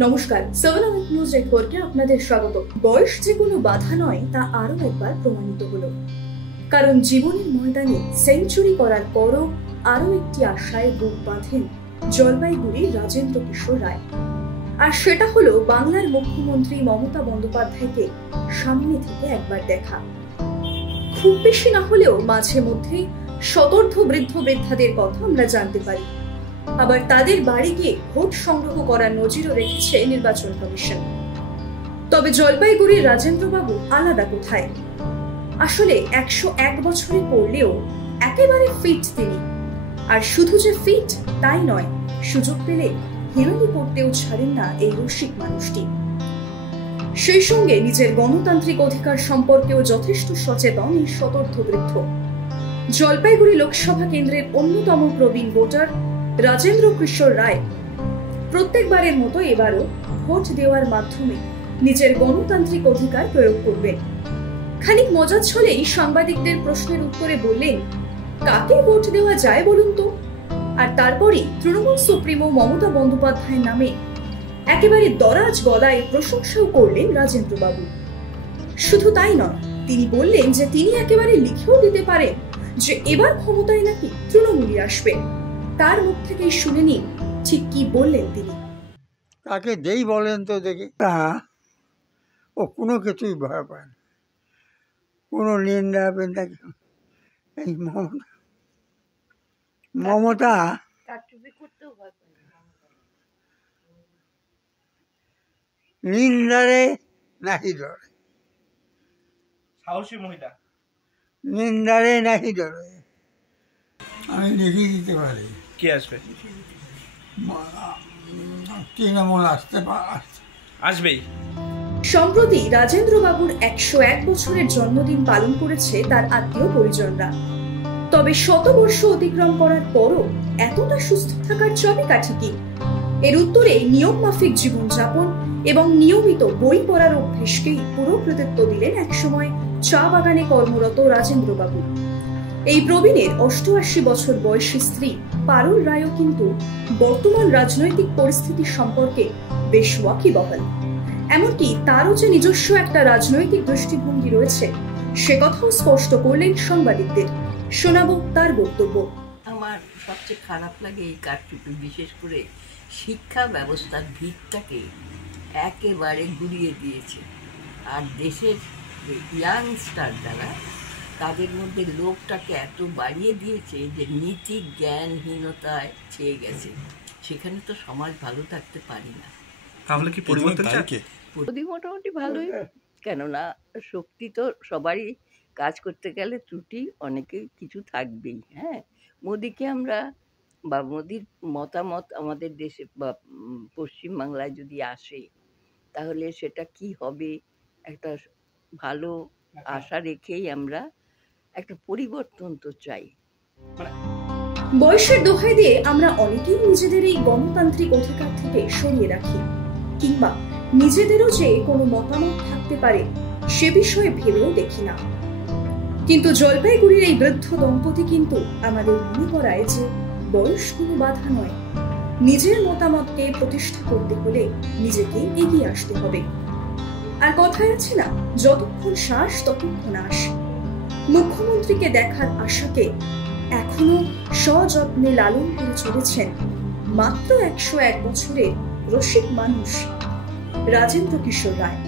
নমস্কার, 7 hour news নেটওয়ার্কে আপনাদের স্বাগত। বয়স যে কোনো বাধা নয় তা আরো একবার প্রমাণিত হলো, কারণ জীবনের ময়দানে সেঞ্চুরি করার পরও আরো একটি আশায় বুক বাঁধেন জলপাইগুড়ির রাজেন্দ্র কিশোর রায়। আর সেটা হলো বাংলার মুখ্যমন্ত্রী মমতা বন্দ্যোপাধ্যায়কে সামনে থেকে একবার দেখা। খুব বেশি না হলেও মাঝে মধ্যেই শতার্ধ বৃদ্ধ বৃদ্ধাদের কথা আমরা জানতে পারি। আবার তাদের বাড়ি গিয়ে ভোট সংগ্রহ করার নজিরও রেখেছে নির্বাচন কমিশন। তবে জলপাইগুড়ির রাজেন্দ্রবাবু আলাদা কোথায়? আসলে 101 বছরে পড়লেও একেবারে ফিট তিনি। আর শুধু যে ফিট তাই নয়, সুযোগ পেলে হিরোনি পড়তেও ছাড়েন না এই রসিক মানুষটি। সেই সঙ্গে নিজের গণতান্ত্রিক অধিকার সম্পর্কেও যথেষ্ট সচেতন এই শতার্ধ বৃদ্ধ। জলপাইগুড়ি লোকসভা কেন্দ্রের অন্যতম প্রবীণ ভোটার রাজেন্দ্র কিশোর রায় প্রত্যেকবারের মতো এবারও ভোট দেওয়ার মাধ্যমে নিজের গণতান্ত্রিক অধিকার প্রয়োগ করবেন। খানিক মজার ছলেই সাংবাদিকদের প্রশ্নের উত্তরে বললেন, কাকে ভোট দেওয়া যায় বলুন তো? আর তারপরই তৃণমূল সুপ্রিমো মমতা বন্দ্যোপাধ্যায়ের নামে একেবারে দরাজ গলায় প্রশংসাও করলেন রাজেন্দ্রবাবু। শুধু তাই নয়, তিনি বললেন যে তিনি একেবারে লিখেও দিতে পারেন যে এবার ক্ষমতায় নাকি তৃণমূলই আসবে। তার মুখ থেকেই শুনে নিন ঠিক কি বললেন তিনি। তাকে যেই বলেন তো দেখি, তা ও কোনো কিছুই ভয় পায় না, কোনো নিন্দা পেন্দা। এই মমতা নিন্দারে নাহি ডরে, সাহসী মহিলা, নিন্দারে নাহি ডরে। আমি লিখে দিতে পারি কে আসবে, তৃণমূল আসবেই। সম্প্রতি রাজেন্দ্রবাবুর 101 বছরের জন্মদিন পালন করেছে তার আত্মীয় পরিজনরা। তবে শতবর্ষ অতিক্রম করার পরও এতটা সুস্থ থাকার চাবিকাঠি কি? এর উত্তরে নিয়ম মাফিক জীবনযাপন এবং নিয়মিত বই পড়ার অভ্যেসকেই পুরো কৃতিত্ব দিলেন একসময় চা বাগানে কর্মরত রাজেন্দ্রবাবু। এই প্রবীণের 88 বছর বয়সী স্ত্রী পারুল রায়ও কিন্তু বর্তমান রাজনৈতিক পরিস্থিতি সম্পর্কে বেশ ওয়াকিবহাল। এমনকি তারও যে নিজস্ব একটা রাজনৈতিক দৃষ্টিভঙ্গি রয়েছে সে কথাও স্পষ্ট করলেন সাংবাদিকদের। শোনাবো তার বক্তব্য। আমার সবচেয়ে খারাপ লাগে এই কারচুপি, বিশেষ করে শিক্ষা ব্যবস্থার ভিতটাকে একেবারে ঘুরিয়ে দিয়েছে। আর দেশের যে ইয়াংস্টার যারা, তাদের মধ্যে লোকটাকে এত বাড়িয়ে দিয়েছে যে নীতি জ্ঞানহীনতায় ছেয়ে গেছে। সেখানে তো সমাজ ভালো থাকতে পারি না। তাহলে কি পরিবর্তন চাই? মোটামুটি ভালোই, কেননা শক্তি তো সবারই, কাজ করতে গেলে ত্রুটি অনেকেই কিছু থাকবেই। হ্যাঁ, মোদিকে আমরা বা মোদির মতামত আমাদের দেশে বা পশ্চিমবাংলায় যদি আসে তাহলে সেটা কি হবে, একটা ভালো আশা রেখেই আমরা একটা পরিবর্তন তো চাই। বয়সের দোহাই দিয়ে আমরা অনেকেই নিজেদের এই গণতান্ত্রিক অধিকার থেকে সরিয়ে রাখি, কিংবা নিজেদেরও যে কোনো মতামত থাকতে পারে সে বিষয়ে ভেবেও দেখি না। কিন্তু জলপাইগুড়ির এই বৃদ্ধ দম্পতি কিন্তু আমাদের মনে করায় যে বয়স কোনো বাধা নয়। নিজের মতামতকে প্রতিষ্ঠা করতে হলে নিজেকে এগিয়ে আসতে হবে। আর কথায় আছে না, যতক্ষণ শ্বাস ততক্ষণ আশ। মুখ্যমন্ত্রীকে দেখার আশাকে এখনো সযত্নে লালন করে চলেছেন মাত্র 101 বছরের রসিক মানুষ রাজেন্দ্র কিশোর রায়।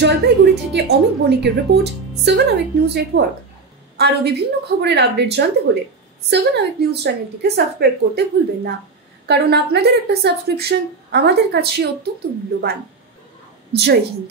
জলপাইগুড়ি থেকে অমিত বণিকের রিপোর্ট, 7 আওয়ার নিউজ নেটওয়ার্ক। আরো বিভিন্ন খবরের আপডেট জানতে হলে 7 আওয়ার নিউজ চ্যানেলটিকে সাবস্ক্রাইব করতে ভুলবেন না, কারণ আপনাদের একটা সাবস্ক্রিপশন আমাদের কাছে অত্যন্ত মূল্যবান। জয় হিন্দ।